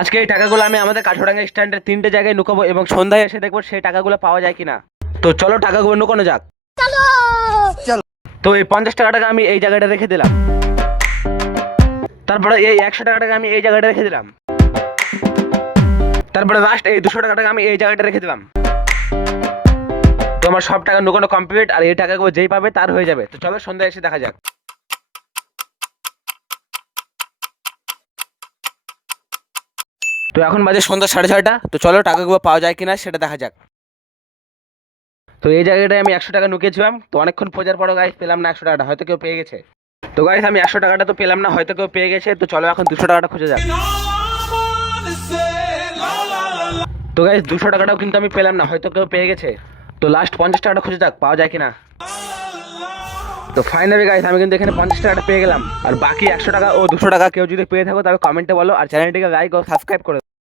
আজকে এই টাকাগুলো আমি আমাদের কাঠোডাঙ্গা স্ট্যান্ডের 3টে জায়গায় নুকাবো এবং সন্ধ্যায় এসে দেখবো সেই টাকাগুলো পাওয়া যায় কিনা। তো চলো টাকাগুলো নুকানো যাক। তো এই 50 টাকাটাকে আমি এই জায়গাটা রেখে দিলাম। তারপরে এই 100 টাকাটাকে আমি এই জায়গাটা রেখে দিলাম। তারপরে লাস্ট এই 200 টাকাটাকে আমি এই জায়গাটা রেখে দিলাম। তো আমার সব টাকা নুকানো কমপ্লিট, আর এই টাকাগুলো যেই পাবে তার হয়ে যাবে। তো চলো সন্ধ্যায় এসে দেখা যাক। তো এখন বাজে সন্ধ্যা 6:30। তো চলো টাকাগুলো পাওয়া যায় কিনা সেটা দেখা যাক। তো এই জায়গাটায় আমি 100 টাকা নুকিয়েছিলাম। তো অনেকক্ষণ খোঁজার পরও গাইস পেলাম না 100 টাকাটা, হয়তো কেউ পেয়ে গেছে। তো গাইস আমি 100 টাকাটা তো পেলাম না, হয়তো কেউ পেয়ে গেছে। তো চলো এখন 200 টাকাটা খুঁজে যাক। তো গাইস 200 টাকাটাও কিন্তু আমি পেলাম না, হয়তো কেউ পেয়ে গেছে। তো লাস্ট 50 টাকাটা খুঁজে যাক পাওয়া যায় কিনা। তো ফাইনালি গাইস আমি কিন্তু এখানে 50 টাকাটা পেয়ে গেলাম। আর বাকি 100 টাকা ও 200 টাকা কেউ যদি পেয়ে থাকো তবে কমেন্টে বলো, আর চ্যানেলটিকে লাইক ও সাবস্ক্রাইব করে